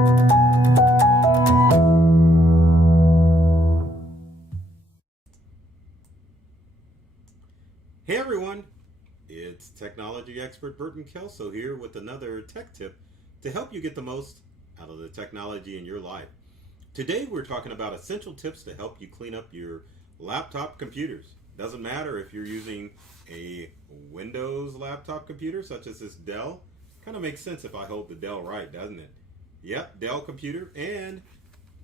Hey everyone, it's technology expert Burton Kelso here with another tech tip to help you get the most out of the technology in your life. Today we're talking about essential tips to help you clean up your laptop computers. Doesn't matter if you're using a Windows laptop computer such as this Dell. Kind of makes sense if I hold the Dell right, doesn't it? Yep, Dell computer. And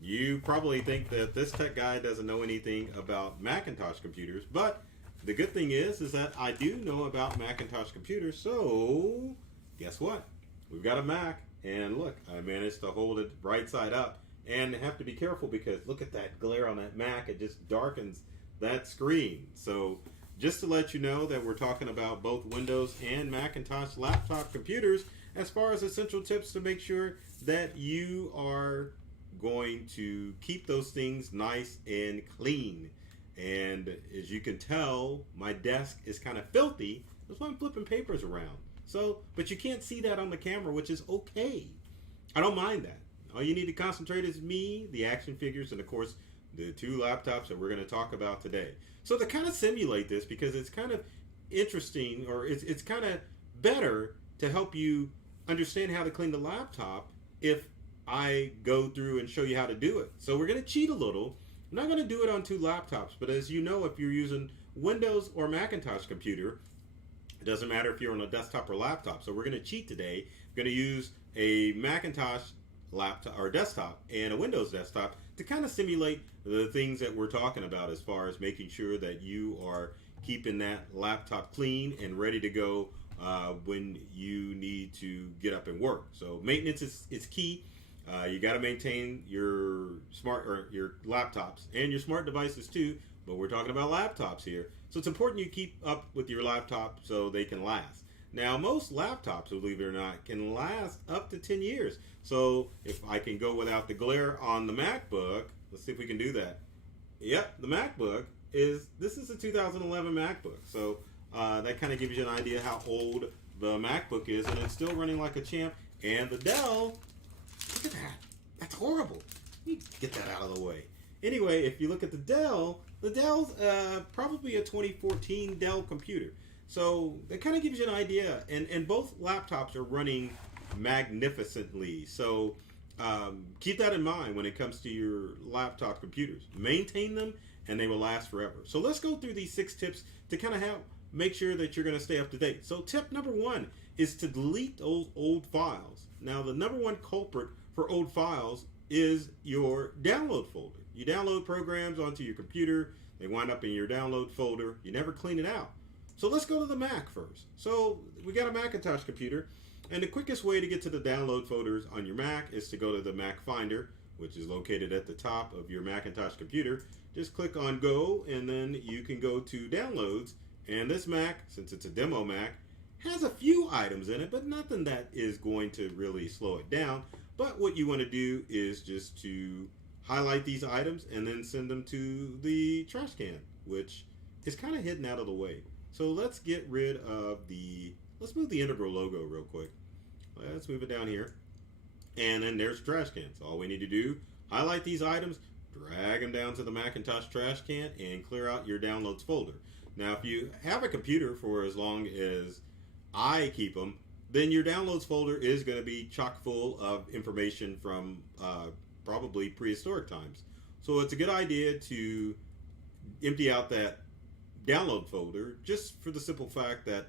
you probably think that this tech guy doesn't know anything about Macintosh computers, but the good thing is that I do know about Macintosh computers. So guess what? We've got a Mac, and look, I managed to hold it right side up, and have to be careful because look at that glare on that Mac. It just darkens that screen. So just to let you know that we're talking about both Windows and Macintosh laptop computers as far as essential tips to make sure that you are going to keep those things nice and clean. And as you can tell, my desk is kind of filthy. That's why I'm flipping papers around. So, but you can't see that on the camera, which is okay. I don't mind that. All you need to concentrate is me, the action figures, and of course, the two laptops that we're going to talk about today. So to kind of simulate this, because it's kind of interesting, or it's kind of better to help you understand how to clean the laptop if I go through and show you how to do it. So we're going to cheat a little. I'm not going to do it on two laptops, but as you know, if you're using Windows or Macintosh computer, it doesn't matter if you're on a desktop or laptop. So we're going to cheat today. We're going to use a Macintosh laptop or desktop and a Windows desktop to kind of simulate the things that we're talking about as far as making sure that you are keeping that laptop clean and ready to go when you need to get up and work. So maintenance is key. You got to maintain your smart or your laptops and your smart devices too, but we're talking about laptops here. So it's important you keep up with your laptop so they can last. Now, most laptops, believe it or not, can last up to 10 years. So if I can go without the glare on the MacBook, let's see if we can do that. Yep, the MacBook this is a 2011 MacBook. So that kind of gives you an idea how old the MacBook is, and it's still running like a champ. And the Dell, look at that. That's horrible. You get that out of the way. Anyway, if you look at the Dell's probably a 2014 Dell computer. So that kind of gives you an idea. And both laptops are running magnificently. So keep that in mind when it comes to your laptop computers. Maintain them and they will last forever. So let's go through these 6 tips to kind of help make sure that you're going to stay up to date. So tip number 1 is to delete those old files. Now, the number 1 culprit for old files is your download folder. You download programs onto your computer, they wind up in your download folder, you never clean it out. So let's go to the Mac first. So we got a Macintosh computer, and the quickest way to get to the download folders on your Mac is to go to the Mac Finder, which is located at the top of your Macintosh computer. Just click on Go, and then you can go to Downloads. And this Mac, since it's a demo Mac, has a few items in it, but nothing that is going to really slow it down. But what you want to do is just to highlight these items and then send them to the trash can, which is kind of hidden out of the way. So let's get rid of let's move the Integral logo real quick. Let's move it down here. And then there's the trash can. So all we need to do, highlight these items, drag them down to the Macintosh trash can, and clear out your downloads folder. Now, if you have a computer for as long as I keep them, then your downloads folder is going to be chock full of information from probably prehistoric times. So it's a good idea to empty out that download folder just for the simple fact that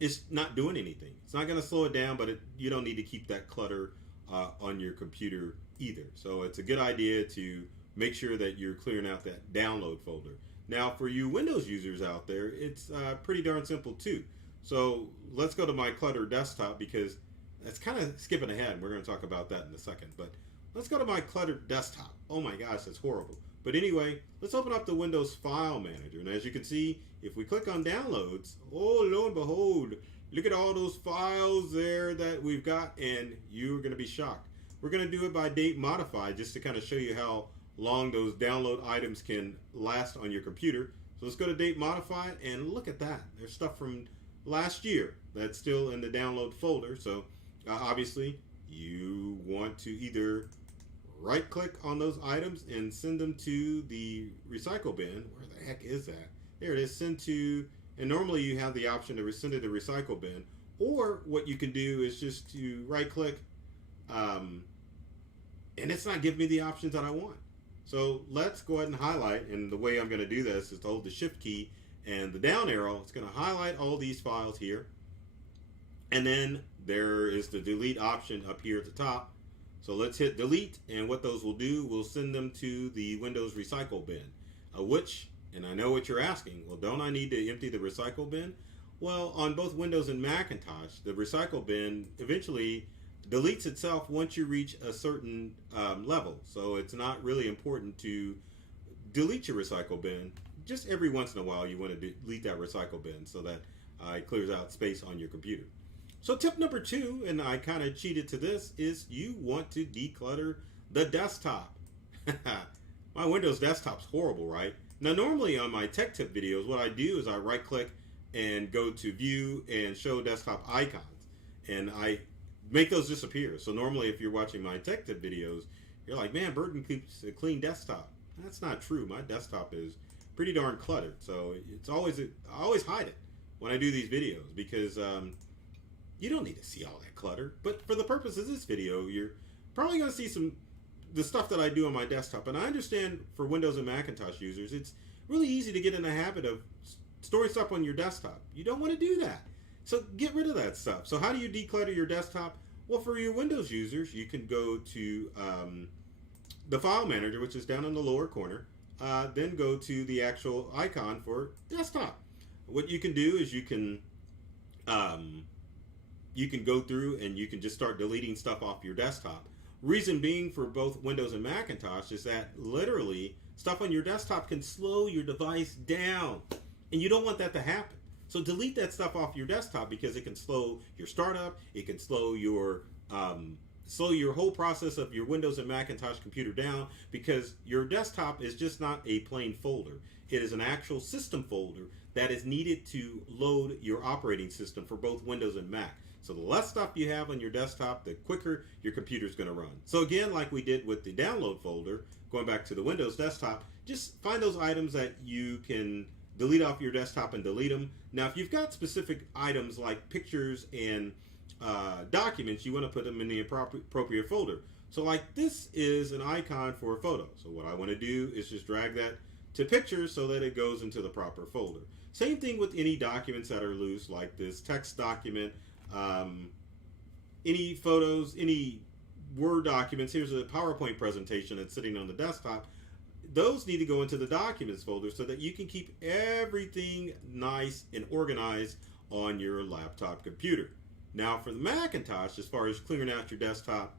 it's not doing anything. It's not going to slow it down, but you don't need to keep that clutter on your computer either. So it's a good idea to make sure that you're clearing out that download folder. Now, for you Windows users out there, it's pretty darn simple too. So let's go to my Declutter Desktop because that's kind of skipping ahead. We're going to talk about that in a second. But let's go to my Declutter Desktop. Oh my gosh, that's horrible. But anyway, let's open up the Windows File Manager. And as you can see, if we click on Downloads, oh, lo and behold, look at all those files there that we've got, and you're going to be shocked. We're going to do it by date modified just to kind of show you how long those download items can last on your computer. So let's go to date modified, and look at that. There's stuff from last year that's still in the download folder. So obviously you want to either right click on those items and send them to the recycle bin. Where the heck is that? There it is, send to, and normally you have the option to send it to the recycle bin. Or what you can do is just to right click, and it's not giving me the options that I want. So let's go ahead and highlight, and the way I'm going to do this is to hold the shift key and the down arrow. It's going to highlight all these files here, and then there is the delete option up here at the top. So let's hit delete, and what those will do, we'll send them to the Windows recycle bin, which, and I know what you're asking, well, don't I need to empty the recycle bin? Well, on both Windows and Macintosh, the recycle bin eventually deletes itself once you reach a certain level. So it's not really important to delete your recycle bin. Just every once in a while you want to delete that recycle bin so that it clears out space on your computer. So tip number 2, and I kind of cheated to this, is you want to declutter the desktop. My Windows desktop's horrible, right? Now normally on my tech tip videos, what I do is I right click and go to view and show desktop icons, and I make those disappear. So normally if you're watching my tech tip videos, you're like, man, Burton keeps a clean desktop. That's not true. My desktop is pretty darn cluttered. So it's always, I always hide it when I do these videos, because you don't need to see all that clutter. But for the purpose of this video, you're probably going to see the stuff that I do on my desktop. And I understand for Windows and Macintosh users, it's really easy to get in the habit of storing stuff on your desktop. You don't want to do that. So get rid of that stuff. So how do you declutter your desktop? Well, for your Windows users, you can go to the File Manager, which is down in the lower corner. Then go to the actual icon for desktop. What you can do is you can go through and you can just start deleting stuff off your desktop. Reason being for both Windows and Macintosh is that literally stuff on your desktop can slow your device down, and you don't want that to happen. So delete that stuff off your desktop, because it can slow your startup, it can slow your whole process of your Windows and Macintosh computer down, because your desktop is just not a plain folder. It is an actual system folder that is needed to load your operating system for both Windows and Mac. So the less stuff you have on your desktop, the quicker your computer is going to run. So again, like we did with the download folder, going back to the Windows desktop, just find those items that you can delete off your desktop and delete them. Now, if you've got specific items like pictures and documents, you want to put them in the appropriate folder. So like this is an icon for a photo. So what I want to do is just drag that to pictures so that it goes into the proper folder. Same thing with any documents that are loose, like this text document, any photos, any Word documents. Here's a PowerPoint presentation that's sitting on the desktop. Those need to go into the documents folder so that you can keep everything nice and organized on your laptop computer. Now for the Macintosh, as far as clearing out your desktop,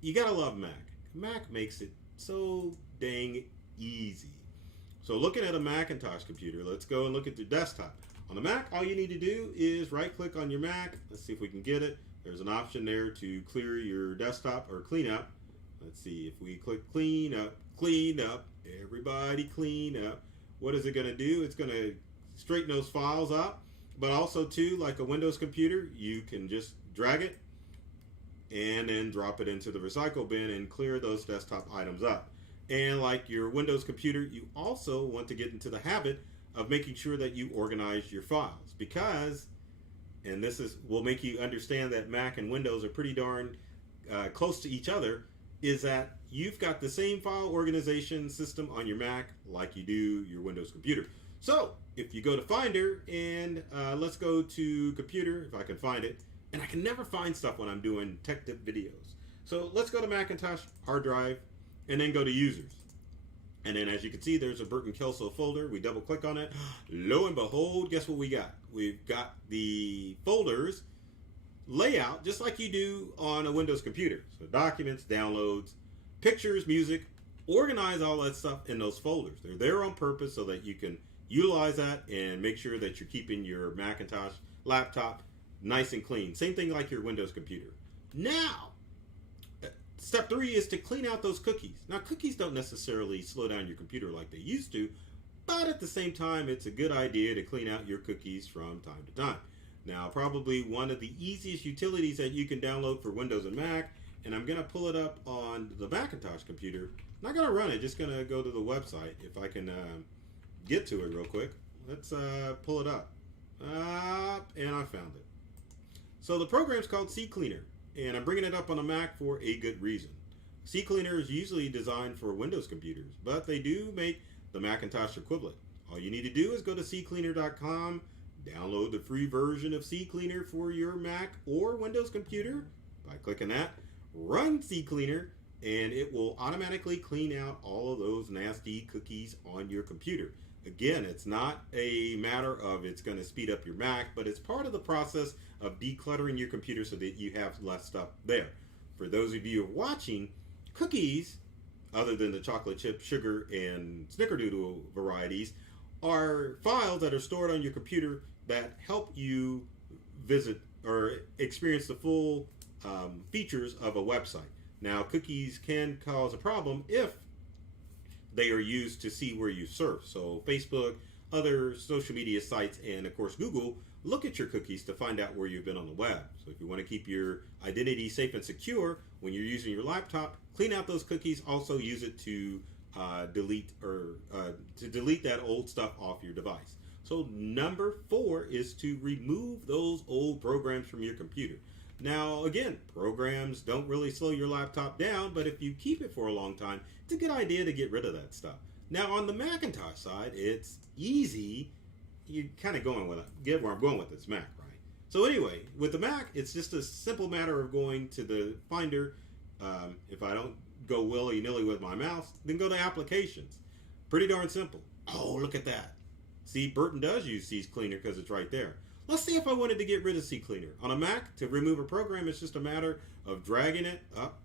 you gotta love Mac. Mac makes it so dang easy. So looking at a Macintosh computer, let's go and look at the desktop. On the Mac, all you need to do is right click on your Mac. Let's see if we can get it. There's an option there to clear your desktop or clean up. Let's see if we click clean up, everybody clean up. What is it going to do? It's going to straighten those files up, but also too, like a Windows computer, you can just drag it and then drop it into the recycle bin and clear those desktop items up. And like your Windows computer, you also want to get into the habit of making sure that you organize your files, because, and this will make you understand that Mac and Windows are pretty darn close to each other, is that you've got the same file organization system on your Mac like you do your Windows computer. So if you go to Finder and let's go to Computer, if I can find it, and I can never find stuff when I'm doing tech tip videos. So let's go to Macintosh, hard drive, and then go to Users. And then as you can see, there's a Burton Kelso folder. We double click on it. Lo and behold, guess what we got? We've got the folders layout just like you do on a Windows computer. So documents, downloads, pictures, music, organize all that stuff in those folders. They're there on purpose so that you can utilize that and make sure that you're keeping your Macintosh laptop nice and clean. Same thing like your Windows computer. Now, step 3 is to clean out those cookies. Now, cookies don't necessarily slow down your computer like they used to, but at the same time, it's a good idea to clean out your cookies from time to time. Now, probably one of the easiest utilities that you can download for Windows and Mac, and I'm going to pull it up on the Macintosh computer. Not going to run it, just going to go to the website. If I can get to it real quick. Let's pull it up. And I found it. So the program's called CCleaner, and I'm bringing it up on a Mac for a good reason. CCleaner is usually designed for Windows computers, but they do make the Macintosh equivalent. All you need to do is go to ccleaner.com, download the free version of CCleaner for your Mac or Windows computer by clicking that, run CCleaner, and it will automatically clean out all of those nasty cookies on your computer. Again, it's not a matter of it's going to speed up your Mac, but it's part of the process of decluttering your computer so that you have less stuff there. For those of you watching, cookies, other than the chocolate chip, sugar, and snickerdoodle varieties, are files that are stored on your computer that help you visit or experience the full features of a website. Now, cookies can cause a problem if they are used to see where you surf. So Facebook, other social media sites, and of course Google look at your cookies to find out where you've been on the web. So if you want to keep your identity safe and secure when you're using your laptop, clean out those cookies. Also use it to delete that old stuff off your device. So number 4 is to remove those old programs from your computer. Now, again, programs don't really slow your laptop down, but if you keep it for a long time, it's a good idea to get rid of that stuff. Now, on the Macintosh side, it's easy. You're kind of get where I'm going with this Mac, right? So anyway, with the Mac, it's just a simple matter of going to the Finder. If I don't go willy-nilly with my mouse, then go to Applications. Pretty darn simple. Oh, look at that. See, Burton does use CCleaner because it's right there. Let's see if I wanted to get rid of CCleaner. On a Mac, to remove a program, it's just a matter of dragging it up.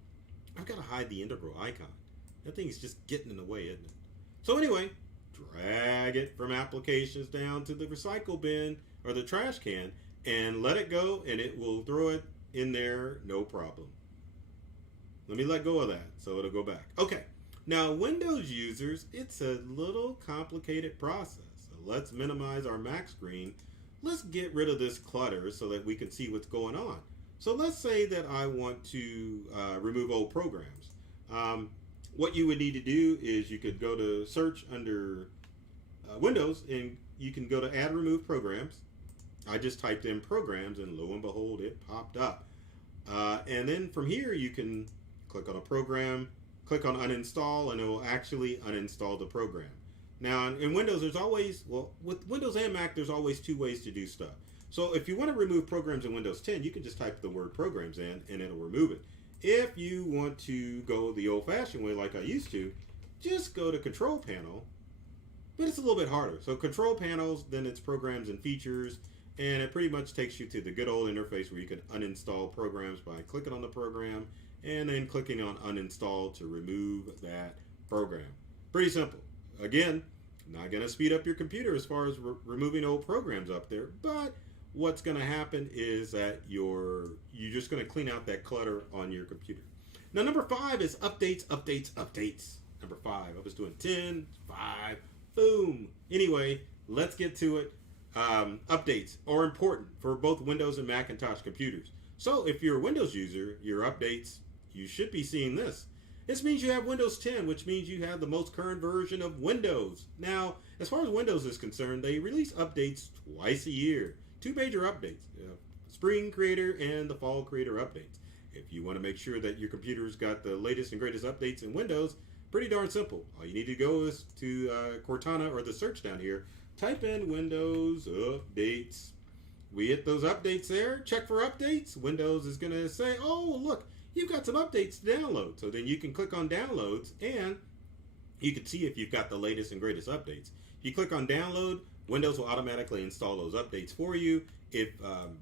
I've got to hide the integral icon. That thing is just getting in the way, isn't it? So anyway, drag it from Applications down to the recycle bin or the trash can and let it go, and it will throw it in there, no problem. Let me let go of that so it'll go back. Okay, now Windows users, it's a little complicated process. So let's minimize our Mac screen. Let's get rid of this clutter so that we can see what's going on. So let's say that I want to remove old programs. What you would need to do is you could go to search under Windows, and you can go to add remove programs. I just typed in programs, and lo and behold, it popped up. And then from here, you can click on a program, click on uninstall, and it will actually uninstall the program. Now, in Windows, there's always, well, with Windows and Mac, there's always 2 ways to do stuff. So if you want to remove programs in Windows 10, you can just type the word programs in, and it'll remove it. If you want to go the old-fashioned way like I used to, just go to Control Panel, but it's a little bit harder. So Control Panels, then it's Programs and Features, and it pretty much takes you to the good old interface where you can uninstall programs by clicking on the program and then clicking on Uninstall to remove that program. Pretty simple. Again, not going to speed up your computer as far as removing old programs up there, but what's going to happen is that you're just going to clean out that clutter on your computer. Now, number 5 is updates. Number 5, I was doing 10, 5, boom. Anyway, let's get to it. Updates are important for both Windows and Macintosh computers. So if you're a Windows user, your updates, you should be seeing this. This means you have Windows 10, which means you have the most current version of Windows. Now, as far as Windows is concerned, they release updates twice a year. 2 major updates, Spring Creator and the Fall Creator updates. If you want to make sure that your computer's got the latest and greatest updates in Windows, pretty darn simple. All you need to go is to Cortana or the search down here, type in Windows Updates. We hit those updates there, check for updates. Windows is going to say, oh, look, you've got some updates to download. So then you can click on downloads and you can see if you've got the latest and greatest updates. If you click on download, Windows will automatically install those updates for you. If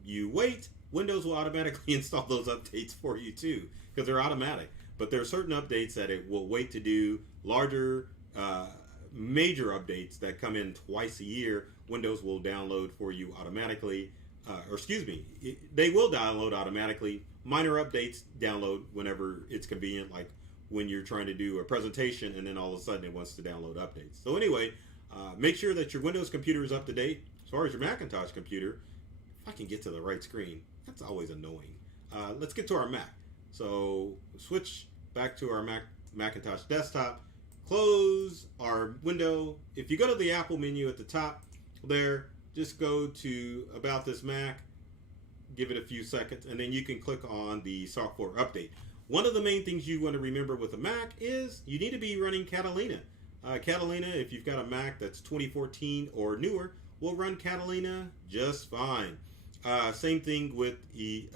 you wait, Windows will automatically install those updates for you too, because they're automatic. But there are certain updates that it will wait to do. Larger, major updates that come in twice a year, Windows will download for you automatically. They will download automatically. Minor updates download whenever it's convenient, like when you're trying to do a presentation and then all of a sudden it wants to download updates. So anyway, make sure that your Windows computer is up to date. As far as your Macintosh computer, if I can get to the right screen, that's always annoying. Let's get to our Mac. So switch back to our Macintosh desktop. Close our window. If you go to the Apple menu at the top there, just go to About This Mac, give it a few seconds, and then you can click on the software update. One of the main things you want to remember with a Mac is you need to be running Catalina. Catalina, if you've got a Mac that's 2014 or newer, will run Catalina just fine. Same thing with any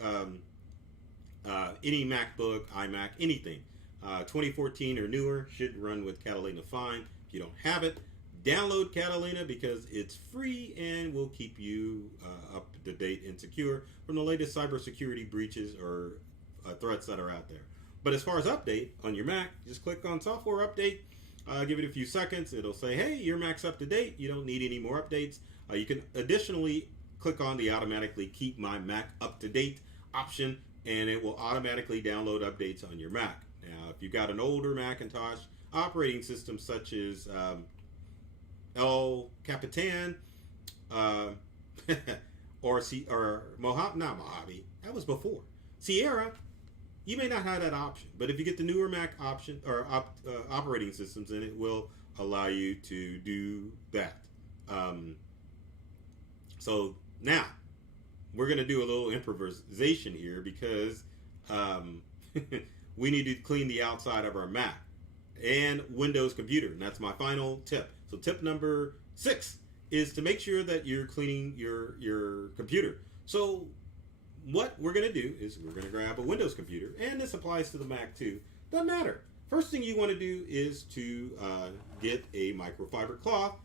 MacBook, iMac, anything. 2014 or newer should run with Catalina fine. If you don't have it, download Catalina because it's free and will keep you up to date and secure from the latest cybersecurity breaches or threats that are out there. But as far as update on your Mac, just click on software update. Give it a few seconds. It'll say, hey, your Mac's up to date. You don't need any more updates. You can additionally click on the automatically keep my Mac up to date option, and it will automatically download updates on your Mac. Now, if you've got an older Macintosh operating system such as El Capitan or not Mojave, that was before Sierra, you may not have that option. But if you get the newer Mac option or operating systems, then it will allow you to do that. So now we're going to do a little improvisation here because we need to clean the outside of our Mac and Windows computer. And that's my final tip. So tip number 6 is to make sure that you're cleaning your computer. So what we're going to do is we're going to grab a Windows computer, and this applies to the Mac too. Doesn't matter. First thing you want to do is to get a microfiber cloth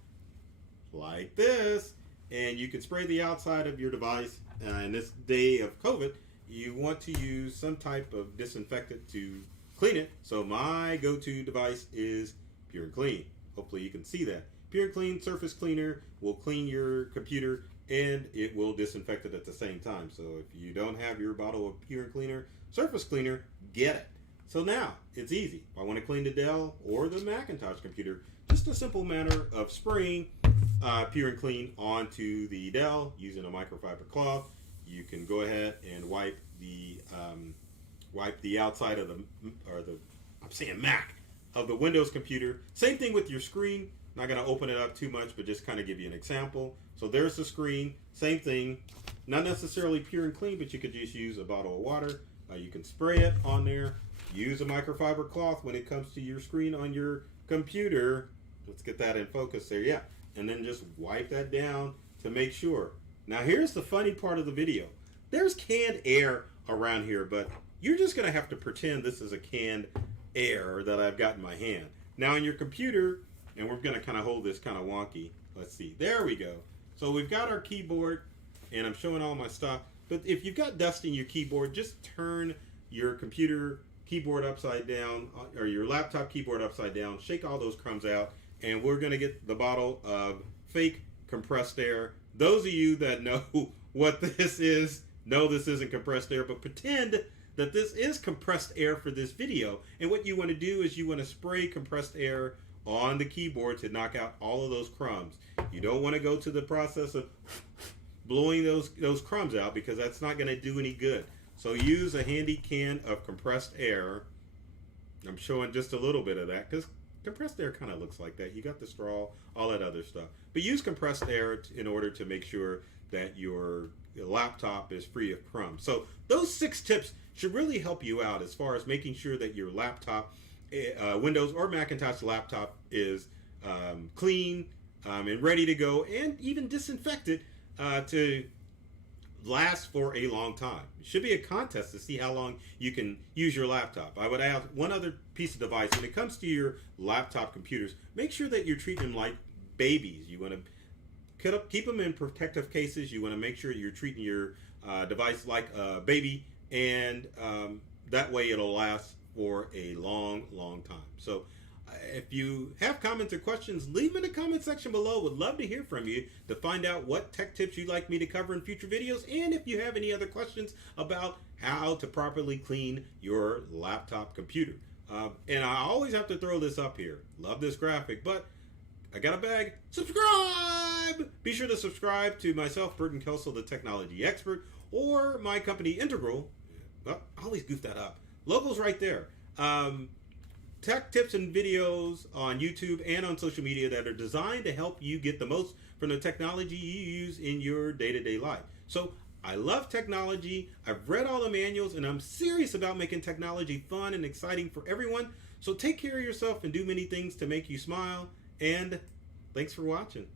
like this, and you can spray the outside of your device. In this day of COVID, you want to use some type of disinfectant to clean it. So my go-to device is Pure and Clean. Hopefully you can see that. Pure and Clean surface cleaner will clean your computer and it will disinfect it at the same time. So if you don't have your bottle of Pure and Cleaner surface cleaner, get it. So now it's easy. If I want to clean the Dell or the Macintosh computer, just a simple matter of spraying Pure and Clean onto the Dell using a microfiber cloth. You can go ahead and wipe the outside of Mac of the Windows computer. Same thing with your screen. Not going to open it up too much, but just kind of give you an example. So there's the screen. Same thing. Not necessarily Pure and Clean, but you could just use a bottle of water. You can spray it on there. Use a microfiber cloth when it comes to your screen on your computer. Let's get that in focus there. Yeah. And then just wipe that down to make sure. Now here's the funny part of the video. There's canned air around here, but you're just going to have to pretend this is a canned air that I've got in my hand. Now in your computer, and we're going to kind of hold this kind of wonky. Let's see. There we go. So we've got our keyboard, and I'm showing all my stuff. But if you've got dust in your keyboard, just turn your computer keyboard upside down, or your laptop keyboard upside down. Shake all those crumbs out, and we're going to get the bottle of fake compressed air. Those of you that know what this is, know this isn't compressed air, but pretend that this is compressed air for this video. And what you want to do is you want to spray compressed air on the keyboard to knock out all of those crumbs. You don't want to go to the process of blowing those crumbs out because that's not going to do any good. So use a handy can of compressed air. I'm showing just a little bit of that because compressed air kind of looks like that. You got the straw, all that other stuff. But use compressed air in order to make sure that your laptop is free of crumbs. So those 6 tips should really help you out as far as making sure that your laptop, Windows or Macintosh laptop, is clean and ready to go, and even disinfected to last for a long time. It should be a contest to see how long you can use your laptop. I would add one other piece of device. When it comes to your laptop computers, make sure that you're treating them like babies. You want to keep them in protective cases. You want to make sure you're treating your device like a baby, and that way it'll last for a long, long time. So if you have comments or questions, leave them in the comment section below. Would love to hear from you to find out what tech tips you'd like me to cover in future videos, and if you have any other questions about how to properly clean your laptop computer. And I always have to throw this up here. Love this graphic, but I got a bag. Subscribe! subscribe. Be sure to subscribe to myself, Burton Kelso, the technology expert, or my company, Integral. Well, I always goof that up. Logo's right there. Tech tips and videos on YouTube and on social media that are designed to help you get the most from the technology you use in your day-to-day life. So I love technology. I've read all the manuals, and I'm serious about making technology fun and exciting for everyone. So take care of yourself and do many things to make you smile. And thanks for watching.